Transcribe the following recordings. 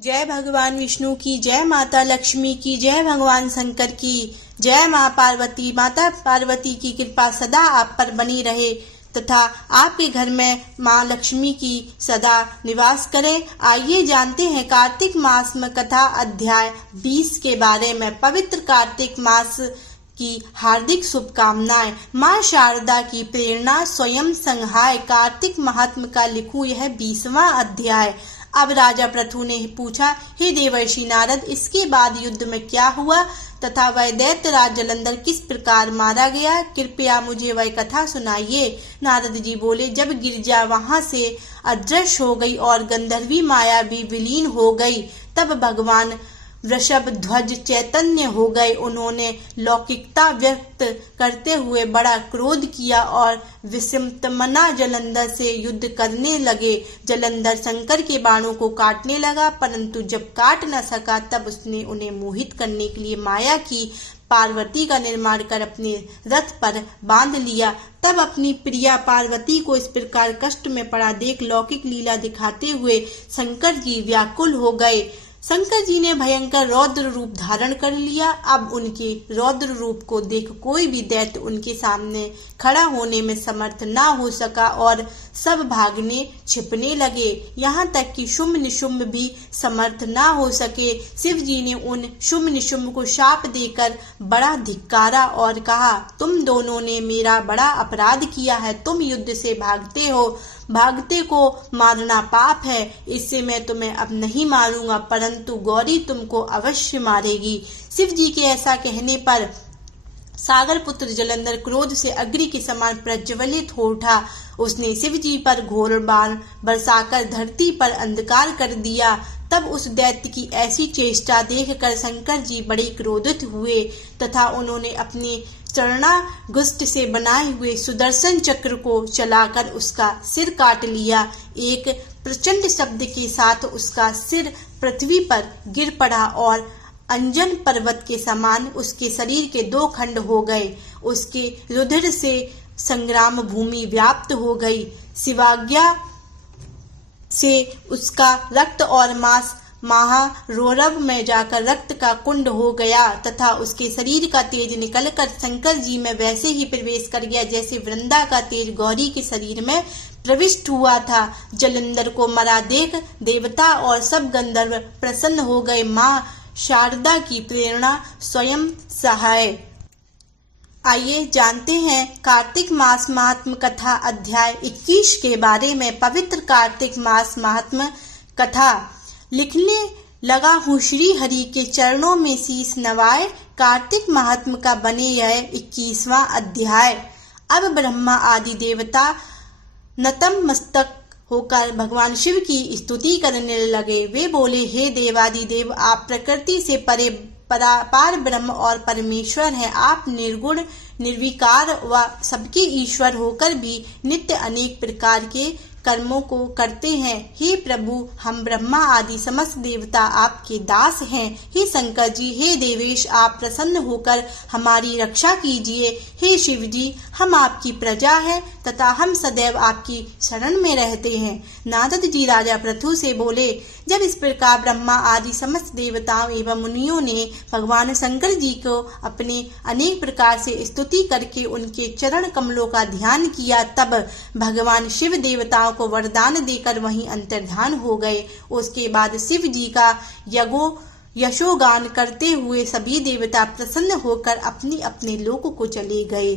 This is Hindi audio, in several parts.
जय भगवान विष्णु की जय, माता लक्ष्मी की जय, भगवान शंकर की जय। माँ पार्वती, माता पार्वती की कृपा सदा आप पर बनी रहे तथा आपके घर में माँ लक्ष्मी की सदा निवास करे। आइए जानते हैं कार्तिक मास में कथा अध्याय 20 के बारे में। पवित्र कार्तिक मास की हार्दिक शुभकामनाएं। माँ शारदा की प्रेरणा, स्वयं संहाय। कार्तिक महात्म का लिखूं यह 20वां अध्याय। अब राजा पृथु ने पूछा, हे देवर्षि नारद, इसके बाद युद्ध में क्या हुआ तथा वह दैत्यराज जलंधर किस प्रकार मारा गया? कृपया मुझे वह कथा सुनाइए। नारद जी बोले, जब गिरिजा वहां से अदृश्य हो गई और गंधर्वी माया भी विलीन हो गई, तब भगवान वृषभ ध्वज चैतन्य हो गए। उन्होंने लौकिकता व्यक्त करते हुए बड़ा क्रोध किया और विषमतमना जलंधर से युद्ध करने लगे। जलंधर शंकर के बाणों को काटने लगा, परंतु जब काट न सका तब उसने उन्हें मोहित करने के लिए माया की पार्वती का निर्माण कर अपने रथ पर बांध लिया। तब अपनी प्रिया पार्वती को इस प्रकार कष्ट में पड़ा देख लौकिक लीला दिखाते हुए शंकर जी व्याकुल हो गए। शंकर जी ने भयंकर रौद्र रूप धारण कर लिया। अब उनके रौद्र रूप को देख कोई भी दैत्य उनके सामने खड़ा होने में समर्थ ना हो सका और सब भागने छिपने लगे। यहाँ तक कि शुंभ निशुंभ भी समर्थ ना हो सके। शिव जी ने उन शुंभ निशुंभ को शाप देकर बड़ा धिक्कारा और कहा, तुम दोनों ने मेरा बड़ा अपराध किया है। तुम युद्ध से भागते हो, भागते को मारना पाप है। इससे मैं तुम्हें अब नहीं मारूंगा, परंतु गौरी तुमको अवश्य मारेगी। शिव जी के ऐसा कहने पर सागर पुत्र जलंधर क्रोध से अग्नि के समान प्रज्वलित हो उठा। उसने शिव जी पर घोर बाण बरसाकर धरती पर अंधकार कर दिया। तब उस दैत्य की ऐसी चेष्टा देखकर शंकर जी बड़े क्रोधित हुए तथा उन्होंने अपने चरणाघुष्ट से बनाए हुए सुदर्शन चक्र को चलाकर उसका सिर काट लिया। एक प्रचंड शब्द के साथ उसका सिर पृथ्वी पर गिर पड़ा और अंजन पर्वत के समान उसके शरीर के 2 खंड हो गए। उसके रुधिर से संग्राम भूमि व्याप्त हो गई। शिवाज्ञा से उसका रक्त और मांस महारौरव में जाकर रक्त का कुंड हो गया तथा उसके शरीर का तेज निकलकर शंकर जी में वैसे ही प्रवेश कर गया जैसे वृंदा का तेज गौरी के शरीर में प्रविष्ट हुआ था। जलंधर को मरा देख देवता और सब गंधर्व प्रसन्न हो गए। माँ शारदा की प्रेरणा, स्वयं सहाय। आइए जानते हैं कार्तिक मास महात्म कथा अध्याय 21 के बारे में। पवित्र कार्तिक मास महात्म कथा। लिखने लगा हूँ श्री हरि के चरणों में शीश नवाए। कार्तिक महात्म का बने यह 21वां अध्याय। अब ब्रह्मा आदि देवता नतम मस्तक होकर भगवान शिव की स्तुति करने लगे। वे बोले, हे देवादिदेव, आप प्रकृति से परे पार ब्रह्म और परमेश्वर हैं। आप निर्गुण निर्विकार व सबके ईश्वर होकर भी नित्य अनेक प्रकार के कर्मों को करते हैं। हे प्रभु, हम ब्रह्मा आदि समस्त देवता आपके दास हैं। हे शंकर जी, हे देवेश, आप प्रसन्न होकर हमारी रक्षा कीजिए। हे शिव जी, हम आपकी प्रजा हैं तथा हम सदैव आपकी शरण में रहते हैं। नारद जी राजा पृथु से बोले, जब इस प्रकार ब्रह्मा आदि समस्त देवताओं एवं मुनियों ने भगवान शंकर जी को अपने अनेक प्रकार से स्तुति करके उनके चरण कमलों का ध्यान किया, तब भगवान शिव देवताओं को वरदान देकर वहीं अंतर्धान हो गए। उसके बाद शिव जी का यशोगान करते हुए सभी देवता प्रसन्न होकर अपने अपने लोक को चले गए।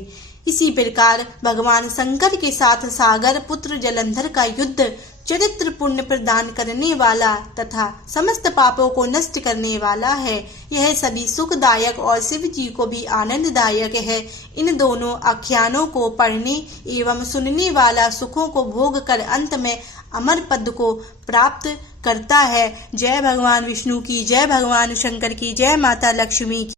इसी प्रकार भगवान शंकर के साथ सागर पुत्र जलंधर का युद्ध चरित्र पुण्य प्रदान करने वाला तथा समस्त पापों को नष्ट करने वाला है। यह सभी सुखदायक और शिव जी को भी आनंददायक है। इन दोनों आख्यानों को पढ़ने एवं सुनने वाला सुखों को भोग कर अंत में अमर पद को प्राप्त करता है। जय भगवान विष्णु की जय, भगवान शंकर की जय, माता लक्ष्मी की।